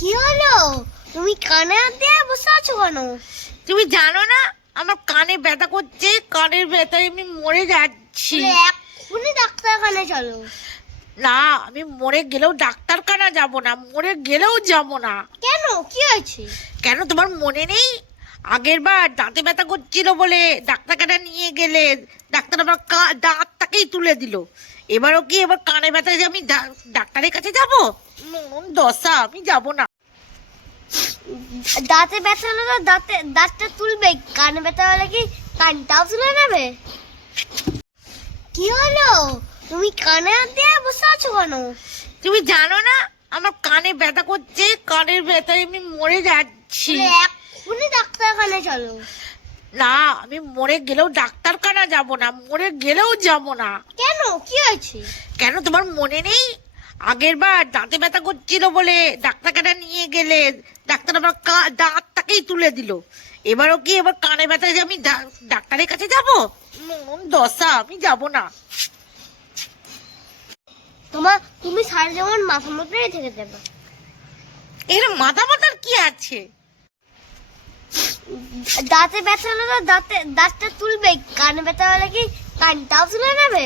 কি হলো? তুমি কানে হাত দিয়ে বসে আছো কেন? তুমি জানো না আমার কানে ব্যথা করছে, কানের ব্যথায় আমি মরে যাচ্ছি। এক্ষুনি ডাক্তারখানে চলো। না, আমি মরে গেলেও ডাক্তারখানা যাব না, মরে গেলেও যাব না। কেন, কি হয়েছে? কেন তোমার মনে নেই? আগের বার দাঁতে ব্যথা করছিল বলে ডাক্তারখানা নিয়ে গেলে ডাক্তার আমার দাঁতটাকেই তুলে দিল। এবারও কি এবার কানে ব্যথায় যে আমি ডাক্তারের কাছে যাব? দশা, আমি যাব না। দাঁতে ব্যথা হলে তো দাঁতটা তুলবে, কানে ব্যথা হলে কি কানটাও তুলে নেবে? কি হলো? তুমি কানে হাত দিয়ে বসে আছো কেন? তুমি জানো না আমার কানে ব্যথা করছে, কানের ব্যথায় আমি মরে যাচ্ছি। এক্ষুনি ডাক্তারখানে চলো। না, আমি মরে গেলেও ডাক্তারখানা যাব না, মরে গেলেও যাব না। কেন, কি হয়েছে? কেন তোমার মনে নেই? আগের বার দাঁতে ব্যথা করছিল বলে ডাক্তারখানা নিয়ে গেলে ডাক্তার আমার দাঁতটাকেই তুলে দিল। এবারও কি এবার কানে ব্যথায় যে আমি ডাক্তারের কাছে যাব? দশা, আমি যাব না। তুমি সারা যেমন মাথা মতোই থেকে যাবে। এর মাথা মাথার কি আছে? দাঁতে ব্যথা হলে তো দাঁতটা তুলবে, কানে ব্যথা হলে কি কানটাও তুলে নেবে?